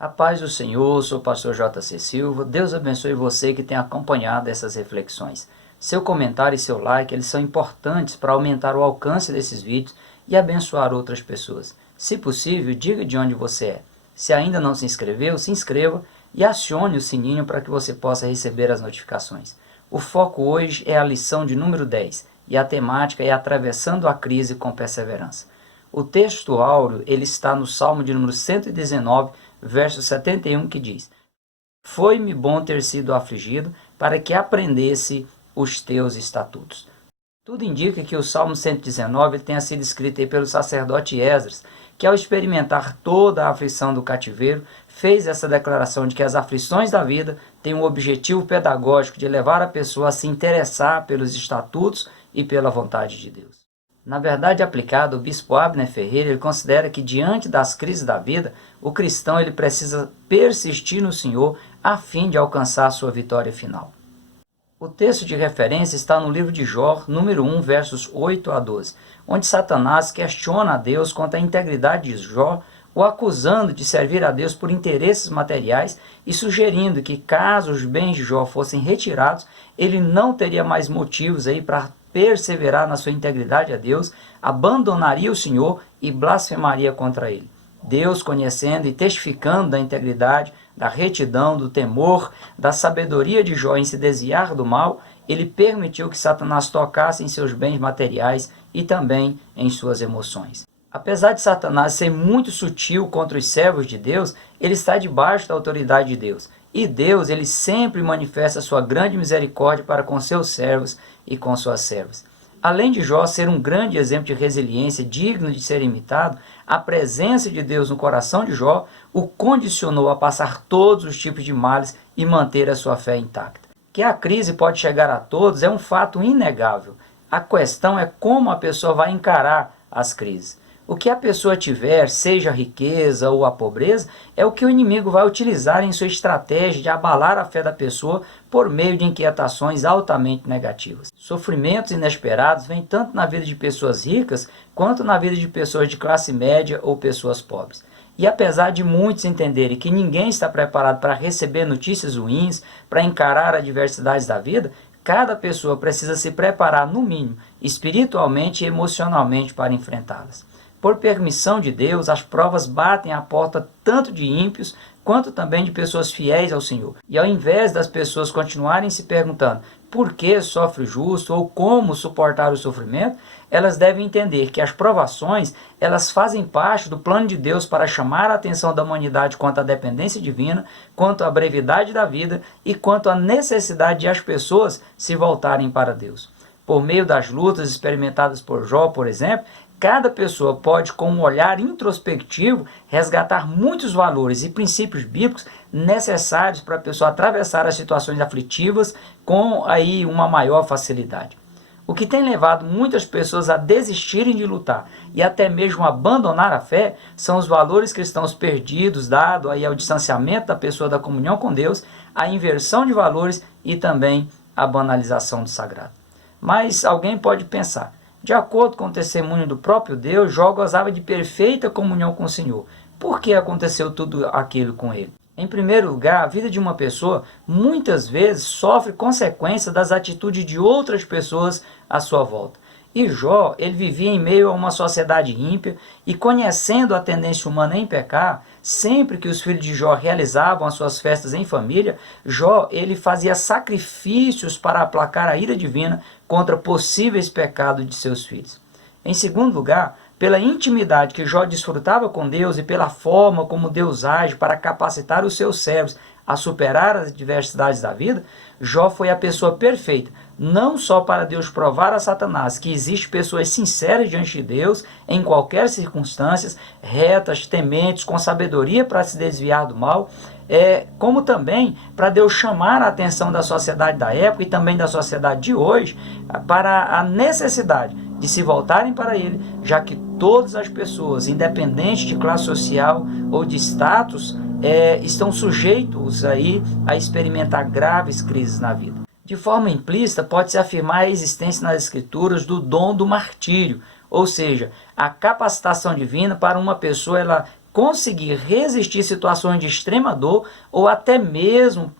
A paz do Senhor, sou o pastor J.C. Silva. Deus abençoe você que tem acompanhado essas reflexões. Seu comentário e seu like, eles são importantes para aumentar o alcance desses vídeos e abençoar outras pessoas. Se possível, diga de onde você é. Se ainda não se inscreveu, se inscreva e acione o sininho para que você possa receber as notificações. O foco hoje é a lição de número 10 e a temática é atravessando a crise com perseverança. O texto áureo ele está no Salmo de número 119, verso 71, que diz: Foi-me bom ter sido afligido, para que aprendesse os teus estatutos. Tudo indica que o Salmo 119 tenha sido escrito pelo sacerdote Esdras, que ao experimentar toda a aflição do cativeiro, fez essa declaração de que as aflições da vida têm um objetivo pedagógico de levar a pessoa a se interessar pelos estatutos e pela vontade de Deus. Na verdade aplicada, o bispo Abner Ferreira ele considera que diante das crises da vida, o cristão ele precisa persistir no Senhor a fim de alcançar a sua vitória final. O texto de referência está no livro de Jó, número 1, versos 8 a 12, onde Satanás questiona a Deus quanto à integridade de Jó, o acusando de servir a Deus por interesses materiais e sugerindo que caso os bens de Jó fossem retirados, ele não teria mais motivos aí para perseverar na sua integridade a Deus, abandonaria o Senhor e blasfemaria contra ele. Deus, conhecendo e testificando da integridade, da retidão, do temor, da sabedoria de Jó em se desviar do mal, ele permitiu que Satanás tocasse em seus bens materiais e também em suas emoções. Apesar de Satanás ser muito sutil contra os servos de Deus, ele está debaixo da autoridade de Deus. E Deus, ele sempre manifesta sua grande misericórdia para com seus servos e com suas servas. Além de Jó ser um grande exemplo de resiliência digno de ser imitado, a presença de Deus no coração de Jó o condicionou a passar todos os tipos de males e manter a sua fé intacta. Que a crise pode chegar a todos é um fato inegável. A questão é como a pessoa vai encarar as crises. O que a pessoa tiver, seja a riqueza ou a pobreza, é o que o inimigo vai utilizar em sua estratégia de abalar a fé da pessoa por meio de inquietações altamente negativas. Sofrimentos inesperados vêm tanto na vida de pessoas ricas, quanto na vida de pessoas de classe média ou pessoas pobres. E apesar de muitos entenderem que ninguém está preparado para receber notícias ruins, para encarar adversidades da vida, cada pessoa precisa se preparar, no mínimo, espiritualmente e emocionalmente para enfrentá-las. Por permissão de Deus, as provas batem à porta tanto de ímpios, quanto também de pessoas fiéis ao Senhor. E ao invés das pessoas continuarem se perguntando por que sofre o justo ou como suportar o sofrimento, elas devem entender que as provações, elas fazem parte do plano de Deus para chamar a atenção da humanidade quanto à dependência divina, quanto à brevidade da vida e quanto à necessidade de as pessoas se voltarem para Deus. Por meio das lutas experimentadas por Jó, por exemplo, cada pessoa pode, com um olhar introspectivo, resgatar muitos valores e princípios bíblicos necessários para a pessoa atravessar as situações aflitivas com aí uma maior facilidade. O que tem levado muitas pessoas a desistirem de lutar e até mesmo abandonar a fé são os valores cristãos perdidos, dado aí ao distanciamento da pessoa da comunhão com Deus, a inversão de valores e também a banalização do sagrado. Mas alguém pode pensar: de acordo com o testemunho do próprio Deus, Jó gozava de perfeita comunhão com o Senhor. Por que aconteceu tudo aquilo com ele? Em primeiro lugar, a vida de uma pessoa muitas vezes sofre consequências das atitudes de outras pessoas à sua volta. E Jó, ele vivia em meio a uma sociedade ímpia e, conhecendo a tendência humana em pecar, sempre que os filhos de Jó realizavam as suas festas em família, Jó ele fazia sacrifícios para aplacar a ira divina contra possíveis pecados de seus filhos. Em segundo lugar, pela intimidade que Jó desfrutava com Deus e pela forma como Deus age para capacitar os seus servos a superar as adversidades da vida, Jó foi a pessoa perfeita, não só para Deus provar a Satanás que existem pessoas sinceras diante de Deus, em qualquer circunstância, retas, tementes, com sabedoria para se desviar do mal, como também para Deus chamar a atenção da sociedade da época e também da sociedade de hoje, para a necessidade de se voltarem para Ele, já que todas as pessoas, independente de classe social ou de status, estão sujeitos aí a experimentar graves crises na vida. De forma implícita, pode-se afirmar a existência nas Escrituras do dom do martírio, ou seja, a capacitação divina para uma pessoa ela conseguir resistir situações de extrema dor ou até mesmo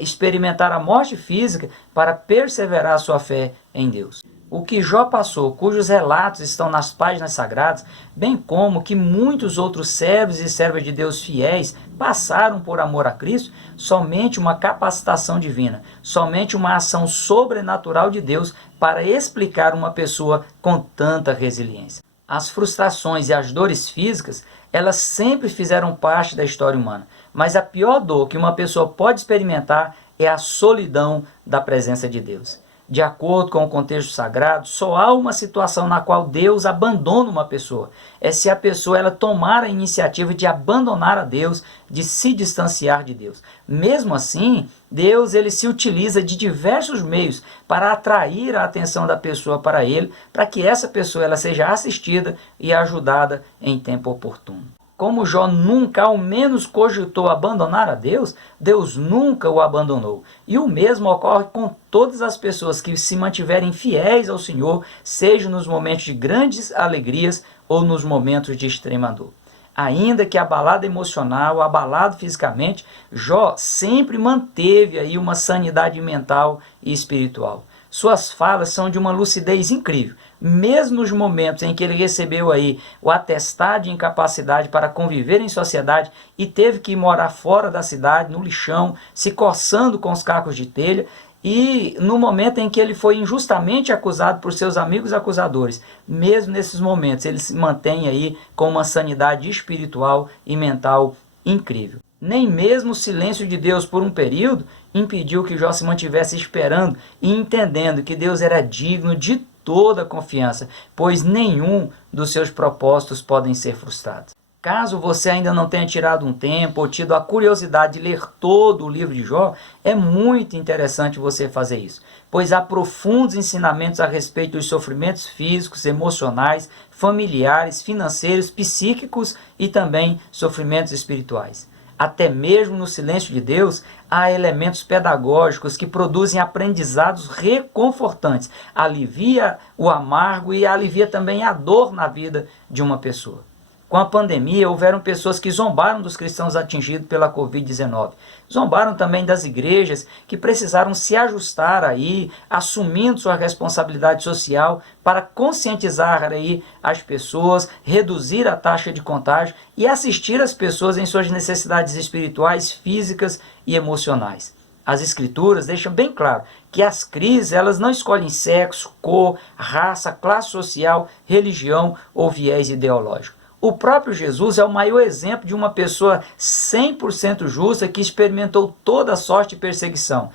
experimentar a morte física para perseverar a sua fé em Deus. O que Jó passou, cujos relatos estão nas páginas sagradas, bem como que muitos outros servos e servas de Deus fiéis passaram por amor a Cristo, somente uma capacitação divina, somente uma ação sobrenatural de Deus para explicar uma pessoa com tanta resiliência. As frustrações e as dores físicas, elas sempre fizeram parte da história humana, mas a pior dor que uma pessoa pode experimentar é a solidão da presença de Deus. De acordo com o contexto sagrado, só há uma situação na qual Deus abandona uma pessoa. É se a pessoa ela tomar a iniciativa de abandonar a Deus, de se distanciar de Deus. Mesmo assim, Deus ele se utiliza de diversos meios para atrair a atenção da pessoa para Ele, para que essa pessoa ela seja assistida e ajudada em tempo oportuno. Como Jó nunca ao menos cogitou abandonar a Deus, Deus nunca o abandonou. E o mesmo ocorre com todas as pessoas que se mantiverem fiéis ao Senhor, seja nos momentos de grandes alegrias ou nos momentos de extrema dor. Ainda que abalado emocional, abalado fisicamente, Jó sempre manteve aí uma sanidade mental e espiritual. Suas falas são de uma lucidez incrível. Mesmo nos momentos em que ele recebeu aí o atestado de incapacidade para conviver em sociedade e teve que morar fora da cidade, no lixão, se coçando com os cacos de telha, e no momento em que ele foi injustamente acusado por seus amigos acusadores, mesmo nesses momentos ele se mantém aí com uma sanidade espiritual e mental incrível. Nem mesmo o silêncio de Deus por um período impediu que Jó se mantivesse esperando e entendendo que Deus era digno de toda confiança, pois nenhum dos seus propósitos podem ser frustrados. Caso você ainda não tenha tirado um tempo ou tido a curiosidade de ler todo o livro de Jó, é muito interessante você fazer isso, pois há profundos ensinamentos a respeito dos sofrimentos físicos, emocionais, familiares, financeiros, psíquicos e também sofrimentos espirituais. Até mesmo no silêncio de Deus, há elementos pedagógicos que produzem aprendizados reconfortantes. Alivia o amargo e alivia também a dor na vida de uma pessoa. Com a pandemia, houveram pessoas que zombaram dos cristãos atingidos pela Covid-19. Zombaram também das igrejas que precisaram se ajustar aí, assumindo sua responsabilidade social para conscientizar aí as pessoas, reduzir a taxa de contágio e assistir as pessoas em suas necessidades espirituais, físicas e emocionais. As escrituras deixam bem claro que as crises elas não escolhem sexo, cor, raça, classe social, religião ou viés ideológico. O próprio Jesus é o maior exemplo de uma pessoa 100% justa que experimentou toda sorte de perseguição,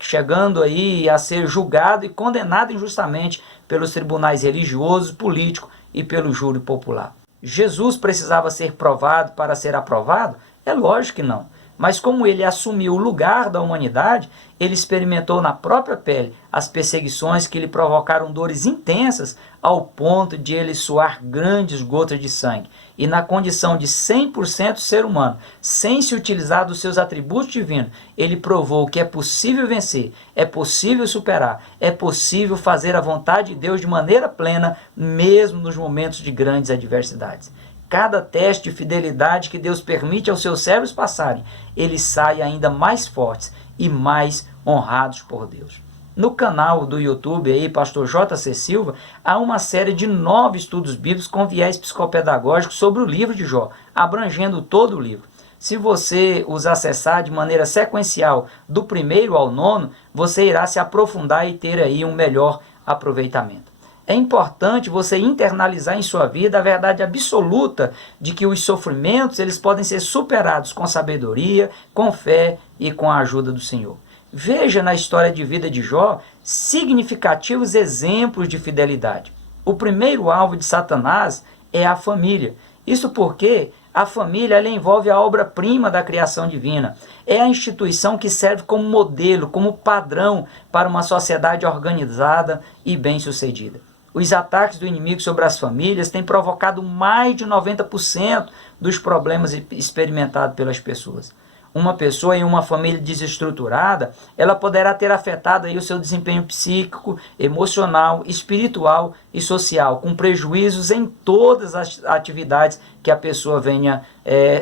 chegando aí a ser julgado e condenado injustamente pelos tribunais religiosos, políticos e pelo júri popular. Jesus precisava ser provado para ser aprovado? É lógico que não. Mas como ele assumiu o lugar da humanidade, ele experimentou na própria pele as perseguições que lhe provocaram dores intensas ao ponto de ele suar grandes gotas de sangue. E na condição de 100% ser humano, sem se utilizar dos seus atributos divinos, ele provou que é possível vencer, é possível superar, é possível fazer a vontade de Deus de maneira plena, mesmo nos momentos de grandes adversidades. Cada teste de fidelidade que Deus permite aos seus servos passarem, eles saem ainda mais fortes e mais honrados por Deus. No canal do YouTube, aí, Pastor J.C. Silva, há uma série de 9 estudos bíblicos com viés psicopedagógico sobre o livro de Jó, abrangendo todo o livro. Se você os acessar de maneira sequencial, do 1º ao 9º, você irá se aprofundar e ter aí um melhor aproveitamento. É importante você internalizar em sua vida a verdade absoluta de que os sofrimentos eles podem ser superados com sabedoria, com fé e com a ajuda do Senhor. Veja na história de vida de Jó significativos exemplos de fidelidade. O primeiro alvo de Satanás é a família. Isso porque a família ela envolve a obra-prima da criação divina. É a instituição que serve como modelo, como padrão para uma sociedade organizada e bem-sucedida. Os ataques do inimigo sobre as famílias têm provocado mais de 90% dos problemas experimentados pelas pessoas. uma pessoa em uma família desestruturada, ela poderá ter afetado aí o seu desempenho psíquico, emocional, espiritual e social, com prejuízos em todas as atividades que a pessoa venha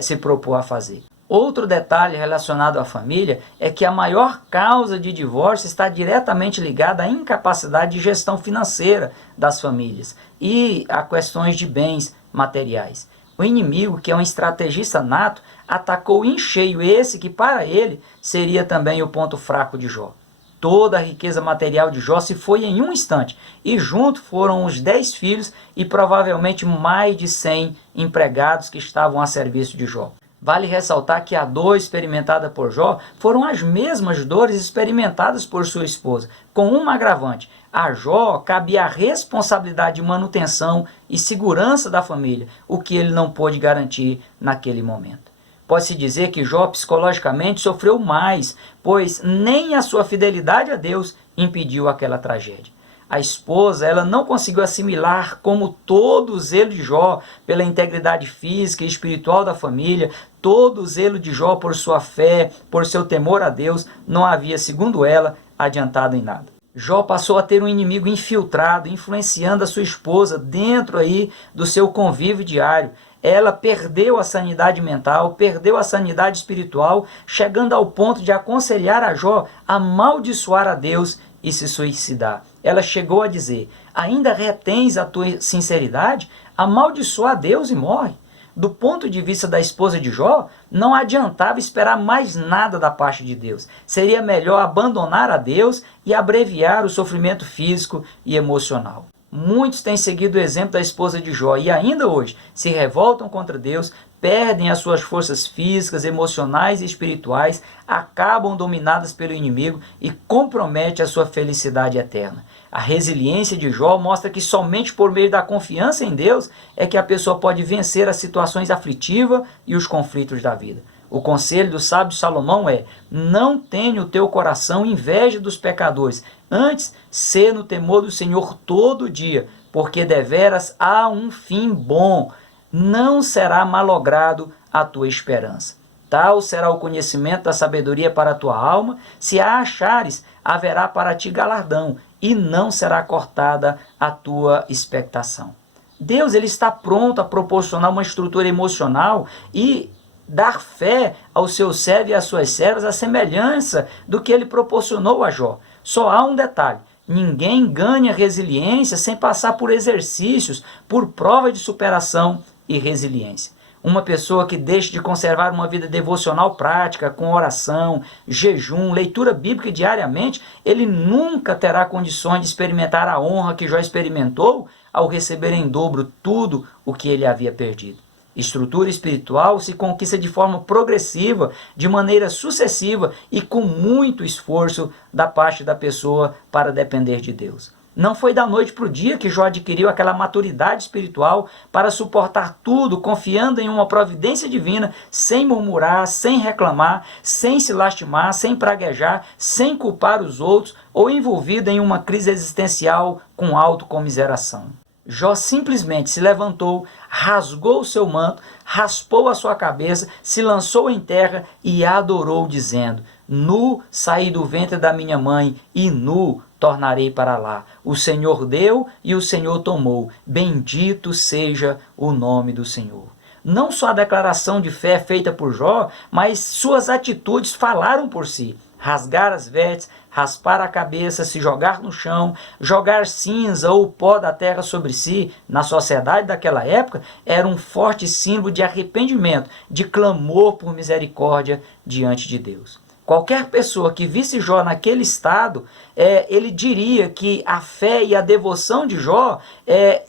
se propor a fazer. Outro detalhe relacionado à família é que a maior causa de divórcio está diretamente ligada à incapacidade de gestão financeira das famílias e a questões de bens materiais. O inimigo, que é um estrategista nato, atacou em cheio esse que para ele seria também o ponto fraco de Jó. Toda a riqueza material de Jó se foi em um instante, e junto foram os 10 filhos e provavelmente mais de 100 empregados que estavam a serviço de Jó. Vale ressaltar que a dor experimentada por Jó foram as mesmas dores experimentadas por sua esposa, com uma agravante. A Jó cabia a responsabilidade de manutenção e segurança da família, o que ele não pôde garantir naquele momento. Pode-se dizer que Jó psicologicamente sofreu mais, pois nem a sua fidelidade a Deus impediu aquela tragédia. A esposa, ela não conseguiu assimilar como todo o zelo de Jó pela integridade física e espiritual da família, todo o zelo de Jó por sua fé, por seu temor a Deus, não havia, segundo ela, adiantado em nada. Jó passou a ter um inimigo infiltrado, influenciando a sua esposa dentro aí do seu convívio diário. Ela perdeu a sanidade mental, perdeu a sanidade espiritual, chegando ao ponto de aconselhar a Jó a amaldiçoar a Deus e se suicidar. Ela chegou a dizer: ainda retens a tua sinceridade? Amaldiçoa a Deus e morre. Do ponto de vista da esposa de Jó, não adiantava esperar mais nada da parte de Deus. Seria melhor abandonar a Deus e abreviar o sofrimento físico e emocional. Muitos têm seguido o exemplo da esposa de Jó e ainda hoje se revoltam contra Deus, perdem as suas forças físicas, emocionais e espirituais, acabam dominadas pelo inimigo e comprometem a sua felicidade eterna. A resiliência de Jó mostra que somente por meio da confiança em Deus é que a pessoa pode vencer as situações aflitivas e os conflitos da vida. O conselho do sábio Salomão é: não tenha o teu coração inveja dos pecadores, antes sê no temor do Senhor todo dia, porque deveras há um fim bom, não será malogrado a tua esperança. Tal será o conhecimento da sabedoria para a tua alma, se a achares, haverá para ti galardão, e não será cortada a tua expectação. Deus, ele está pronto a proporcionar uma estrutura emocional e dar fé ao seu servo e às suas servas, a semelhança do que ele proporcionou a Jó. Só há um detalhe: ninguém ganha resiliência sem passar por exercícios, por prova de superação e resiliência. Uma pessoa que deixe de conservar uma vida devocional prática, com oração, jejum, leitura bíblica diariamente, ele nunca terá condições de experimentar a honra que Jó experimentou ao receber em dobro tudo o que ele havia perdido. Estrutura espiritual se conquista de forma progressiva, de maneira sucessiva e com muito esforço da parte da pessoa para depender de Deus. Não foi da noite para o dia que Jó adquiriu aquela maturidade espiritual para suportar tudo, confiando em uma providência divina, sem murmurar, sem reclamar, sem se lastimar, sem praguejar, sem culpar os outros ou envolvido em uma crise existencial com autocomiseração. Jó simplesmente se levantou, rasgou o seu manto, raspou a sua cabeça, se lançou em terra e adorou, dizendo: nu saí do ventre da minha mãe e nu tornarei para lá. O Senhor deu e o Senhor tomou. Bendito seja o nome do Senhor. Não só a declaração de fé feita por Jó, mas suas atitudes falaram por si. Rasgar as vestes, raspar a cabeça, se jogar no chão, jogar cinza ou pó da terra sobre si, na sociedade daquela época, era um forte símbolo de arrependimento, de clamor por misericórdia diante de Deus. Qualquer pessoa que visse Jó naquele estado, ele diria que a fé e a devoção de Jó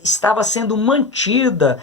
estava sendo mantida.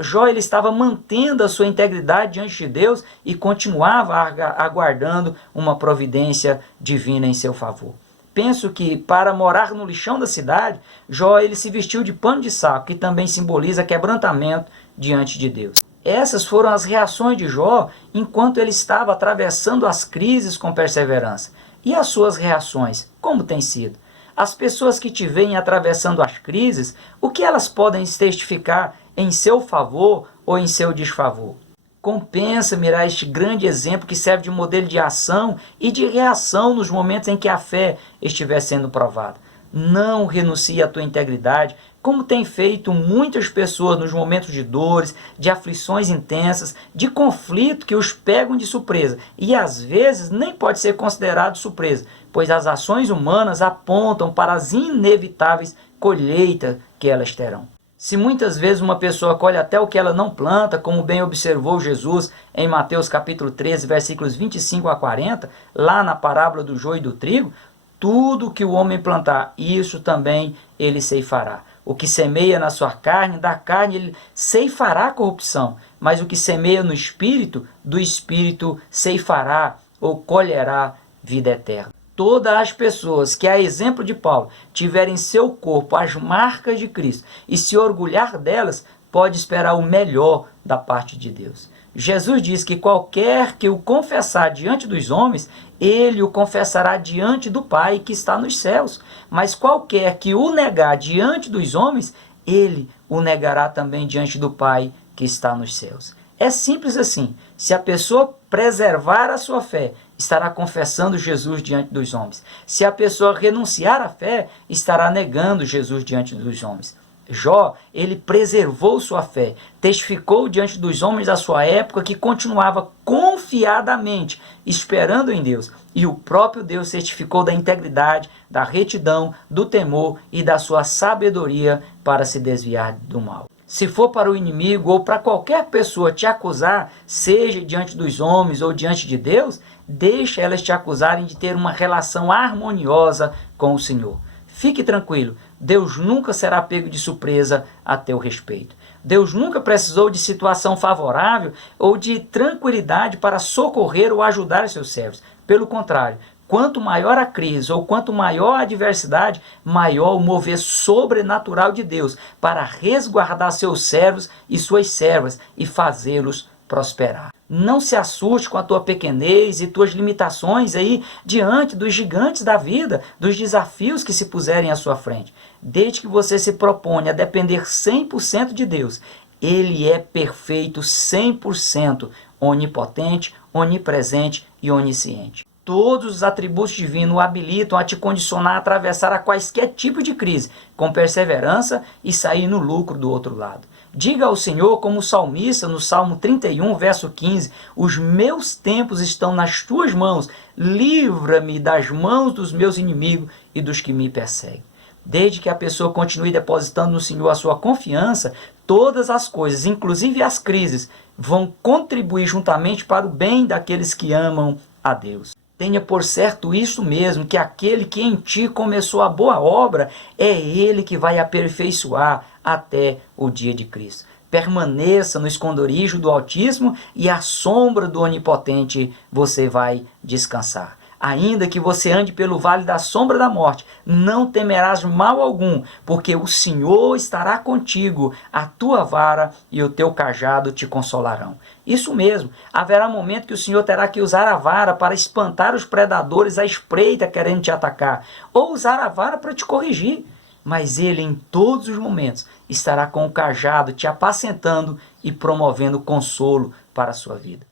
Jó ele estava mantendo a sua integridade diante de Deus e continuava aguardando uma providência divina em seu favor. Penso que para morar no lixão da cidade, Jó ele se vestiu de pano de saco, que também simboliza quebrantamento diante de Deus. Essas foram as reações de Jó enquanto ele estava atravessando as crises com perseverança. E as suas reações, como têm sido? As pessoas que te veem atravessando as crises, o que elas podem testificar em seu favor ou em seu desfavor? Compensa mirar este grande exemplo que serve de modelo de ação e de reação nos momentos em que a fé estiver sendo provada. Não renuncie à tua integridade, como tem feito muitas pessoas nos momentos de dores, de aflições intensas, de conflito que os pegam de surpresa. E às vezes nem pode ser considerado surpresa, pois as ações humanas apontam para as inevitáveis colheitas que elas terão. Se muitas vezes uma pessoa colhe até o que ela não planta, como bem observou Jesus em Mateus capítulo 13, versículos 25 a 40, lá na parábola do joio e do trigo, tudo que o homem plantar, isso também ele ceifará. O que semeia na sua carne, da carne ele ceifará a corrupção, mas o que semeia no Espírito, do Espírito ceifará ou colherá vida eterna. Todas as pessoas que, a exemplo de Paulo, tiverem em seu corpo as marcas de Cristo e se orgulhar delas, pode esperar o melhor da parte de Deus. Jesus diz que qualquer que o confessar diante dos homens, ele o confessará diante do Pai que está nos céus. Mas qualquer que o negar diante dos homens, ele o negará também diante do Pai que está nos céus. É simples assim. Se a pessoa preservar a sua fé, estará confessando Jesus diante dos homens. Se a pessoa renunciar à fé, estará negando Jesus diante dos homens. Jó, ele preservou sua fé, testificou diante dos homens da sua época que continuava confiadamente esperando em Deus. E o próprio Deus certificou da integridade, da retidão, do temor e da sua sabedoria para se desviar do mal. Se for para o inimigo ou para qualquer pessoa te acusar, seja diante dos homens ou diante de Deus, deixa elas te acusarem de ter uma relação harmoniosa com o Senhor. Fique tranquilo, Deus nunca será pego de surpresa a teu respeito. Deus nunca precisou de situação favorável ou de tranquilidade para socorrer ou ajudar seus servos. Pelo contrário, quanto maior a crise ou quanto maior a adversidade, maior o mover sobrenatural de Deus para resguardar seus servos e suas servas e fazê-los prosperar. Não se assuste com a tua pequenez e tuas limitações aí diante dos gigantes da vida, dos desafios que se puserem à sua frente. Desde que você se propõe a depender 100% de Deus, Ele é perfeito 100%, onipotente, onipresente e onisciente. Todos os atributos divinos o habilitam a te condicionar a atravessar a quaisquer tipo de crise, com perseverança e sair no lucro do outro lado. Diga ao Senhor, como o salmista no Salmo 31, verso 15, os meus tempos estão nas tuas mãos, livra-me das mãos dos meus inimigos e dos que me perseguem. Desde que a pessoa continue depositando no Senhor a sua confiança, todas as coisas, inclusive as crises, vão contribuir juntamente para o bem daqueles que amam a Deus. Tenha por certo isso mesmo, que aquele que em ti começou a boa obra, é ele que vai aperfeiçoar até o dia de Cristo. Permaneça no esconderijo do Altíssimo e à sombra do Onipotente você vai descansar. Ainda que você ande pelo vale da sombra da morte, não temerás mal algum, porque o Senhor estará contigo, a tua vara e o teu cajado te consolarão. Isso mesmo, haverá momento que o Senhor terá que usar a vara para espantar os predadores à espreita querendo te atacar, ou usar a vara para te corrigir. Mas Ele em todos os momentos estará com o cajado te apacentando e promovendo consolo para a sua vida.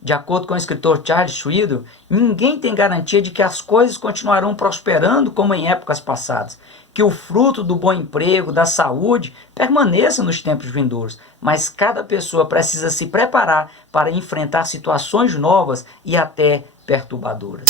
De acordo com o escritor Charles Swindoll, ninguém tem garantia de que as coisas continuarão prosperando como em épocas passadas, que o fruto do bom emprego, da saúde, permaneça nos tempos vindouros, mas cada pessoa precisa se preparar para enfrentar situações novas e até perturbadoras.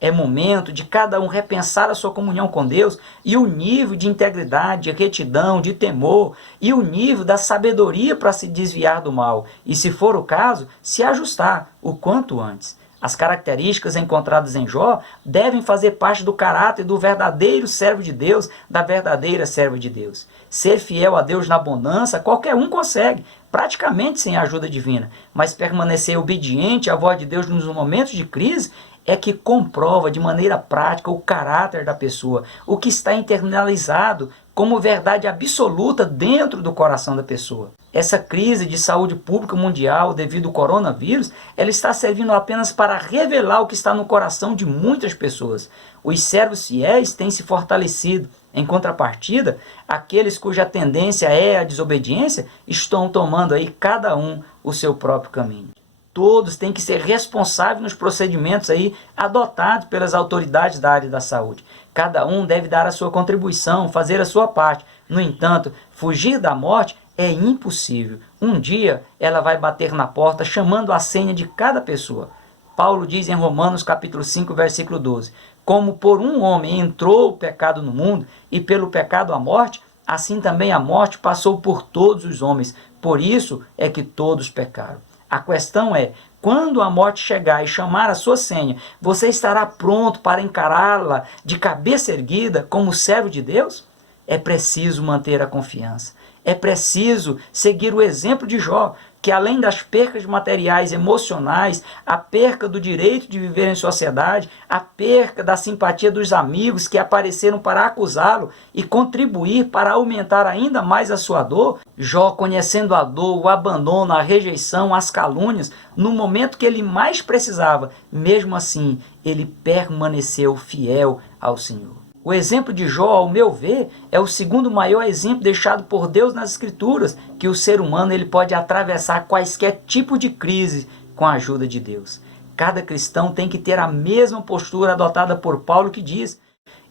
É momento de cada um repensar a sua comunhão com Deus e o nível de integridade, de retidão, de temor e o nível da sabedoria para se desviar do mal e, se for o caso, se ajustar o quanto antes. As características encontradas em Jó devem fazer parte do caráter do verdadeiro servo de Deus, da verdadeira serva de Deus. Ser fiel a Deus na bonança, qualquer um consegue, praticamente sem a ajuda divina, mas permanecer obediente à voz de Deus nos momentos de crise é que comprova de maneira prática o caráter da pessoa, o que está internalizado como verdade absoluta dentro do coração da pessoa. Essa crise de saúde pública mundial devido ao coronavírus, ela está servindo apenas para revelar o que está no coração de muitas pessoas. Os servos fiéis têm se fortalecido. Em contrapartida, aqueles cuja tendência é a desobediência estão tomando aí cada um o seu próprio caminho. Todos têm que ser responsáveis nos procedimentos aí adotados pelas autoridades da área da saúde. Cada um deve dar a sua contribuição, fazer a sua parte. No entanto, fugir da morte é impossível. Um dia ela vai bater na porta chamando a senha de cada pessoa. Paulo diz em Romanos capítulo 5, versículo 12: como por um homem entrou o pecado no mundo, e pelo pecado a morte, assim também a morte passou por todos os homens. Por isso é que todos pecaram. A questão é, quando a morte chegar e chamar a sua senha, você estará pronto para encará-la de cabeça erguida como servo de Deus? É preciso manter a confiança. É preciso seguir o exemplo de Jó, que além das percas materiais, emocionais, a perca do direito de viver em sociedade, a perca da simpatia dos amigos que apareceram para acusá-lo e contribuir para aumentar ainda mais a sua dor, Jó, conhecendo a dor, o abandono, a rejeição, as calúnias, no momento que ele mais precisava, mesmo assim, ele permaneceu fiel ao Senhor. O exemplo de Jó, ao meu ver, é o segundo maior exemplo deixado por Deus nas Escrituras, que o ser humano ele pode atravessar quaisquer tipo de crise com a ajuda de Deus. Cada cristão tem que ter a mesma postura adotada por Paulo, que diz: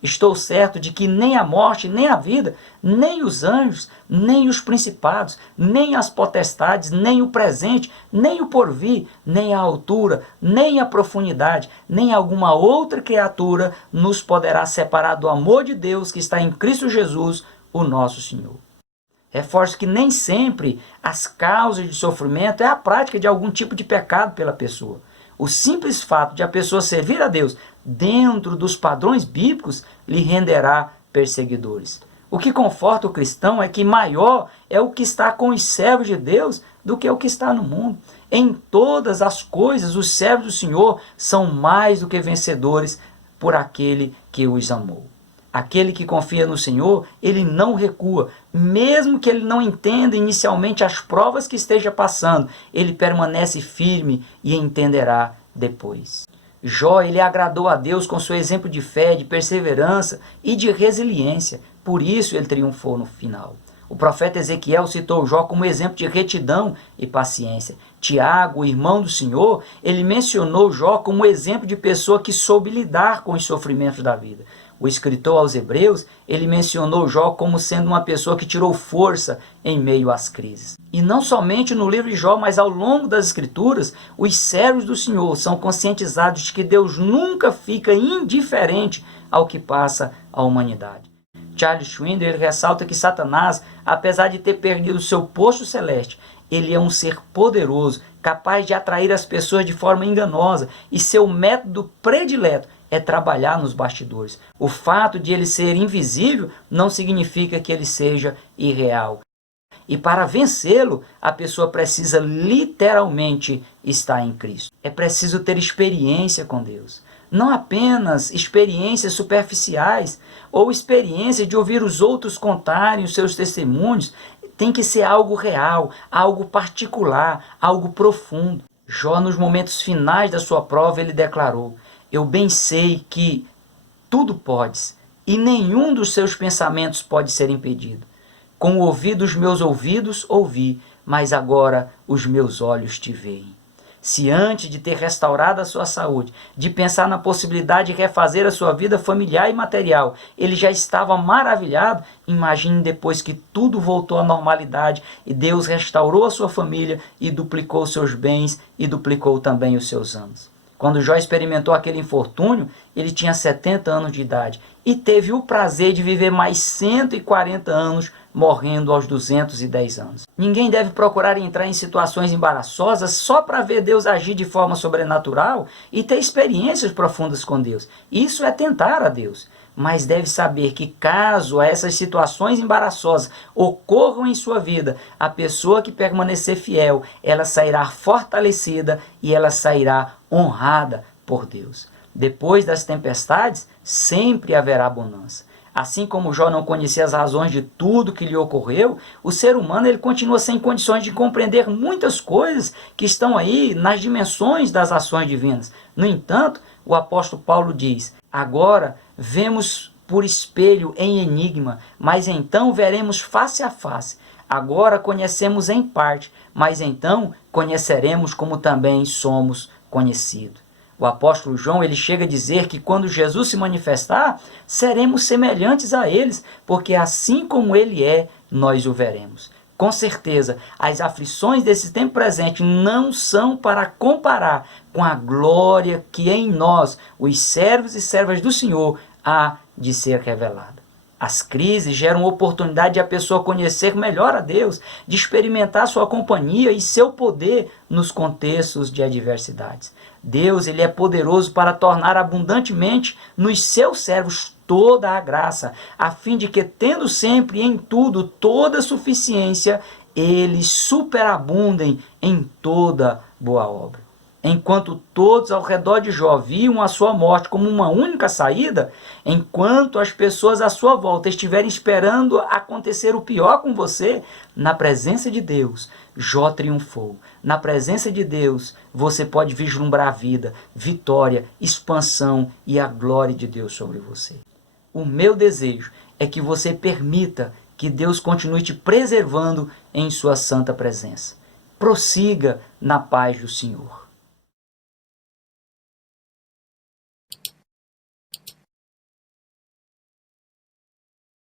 estou certo de que nem a morte, nem a vida, nem os anjos, nem os principados, nem as potestades, nem o presente, nem o porvir, nem a altura, nem a profundidade, nem alguma outra criatura nos poderá separar do amor de Deus que está em Cristo Jesus, o nosso Senhor. Reforço que nem sempre as causas de sofrimento é a prática de algum tipo de pecado pela pessoa. O simples fato de a pessoa servir a Deus dentro dos padrões bíblicos lhe renderá perseguidores. O que conforta o cristão é que maior é o que está com os servos de Deus do que o que está no mundo. Em todas as coisas, os servos do Senhor são mais do que vencedores por aquele que os amou. Aquele que confia no Senhor, ele não recua. Mesmo que ele não entenda inicialmente as provas que esteja passando, ele permanece firme e entenderá depois. Jó, ele agradou a Deus com seu exemplo de fé, de perseverança e de resiliência. Por isso ele triunfou no final. O profeta Ezequiel citou Jó como exemplo de retidão e paciência. Tiago, o irmão do Senhor, ele mencionou Jó como exemplo de pessoa que soube lidar com os sofrimentos da vida. O escritor aos Hebreus, ele mencionou Jó como sendo uma pessoa que tirou força em meio às crises. E não somente no livro de Jó, mas ao longo das Escrituras, os servos do Senhor são conscientizados de que Deus nunca fica indiferente ao que passa à humanidade. Charles Schwindoll, ele ressalta que Satanás, apesar de ter perdido seu posto celeste, ele é um ser poderoso, capaz de atrair as pessoas de forma enganosa, e seu método predileto é trabalhar nos bastidores. O fato de ele ser invisível não significa que ele seja irreal. E para vencê-lo, a pessoa precisa literalmente estar em Cristo. É preciso ter experiência com Deus. Não apenas experiências superficiais ou experiência de ouvir os outros contarem os seus testemunhos. Tem que ser algo real, algo particular, algo profundo. Jó, nos momentos finais da sua prova, ele declarou: eu bem sei que tudo podes, e nenhum dos seus pensamentos pode ser impedido. Com o ouvido dos meus ouvidos ouvi, mas agora os meus olhos te veem. Se antes de ter restaurado a sua saúde, de pensar na possibilidade de refazer a sua vida familiar e material, ele já estava maravilhado, imagine depois que tudo voltou à normalidade e Deus restaurou a sua família e duplicou seus bens e duplicou também os seus anos. Quando Jó experimentou aquele infortúnio, ele tinha 70 anos de idade e teve o prazer de viver mais 140 anos, morrendo aos 210 anos. Ninguém deve procurar entrar em situações embaraçosas só para ver Deus agir de forma sobrenatural e ter experiências profundas com Deus. Isso é tentar a Deus. Mas deve saber que caso essas situações embaraçosas ocorram em sua vida, a pessoa que permanecer fiel, ela sairá fortalecida e ela sairá honrada por Deus. Depois das tempestades, sempre haverá bonança. Assim como Jó não conhecia as razões de tudo que lhe ocorreu, o ser humano ele continua sem condições de compreender muitas coisas que estão aí nas dimensões das ações divinas. No entanto, o apóstolo Paulo diz: agora vemos por espelho em enigma, mas então veremos face a face. Agora conhecemos em parte, mas então conheceremos como também somos conhecidos. O apóstolo João ele chega a dizer que quando Jesus se manifestar, seremos semelhantes a eles, porque assim como ele é, nós o veremos. Com certeza, as aflições desse tempo presente não são para comparar com a glória que em nós, os servos e servas do Senhor, há de ser revelada. As crises geram oportunidade de a pessoa conhecer melhor a Deus, de experimentar sua companhia e seu poder nos contextos de adversidades. Deus ele é poderoso para tornar abundantemente nos seus servos toda a graça, a fim de que, tendo sempre em tudo toda suficiência, eles superabundem em toda boa obra. Enquanto todos ao redor de Jó viam a sua morte como uma única saída, enquanto as pessoas à sua volta estiverem esperando acontecer o pior com você, na presença de Deus, Jó triunfou. Na presença de Deus, você pode vislumbrar a vida, vitória, expansão e a glória de Deus sobre você. O meu desejo é que você permita que Deus continue te preservando em sua santa presença. Prossiga na paz do Senhor.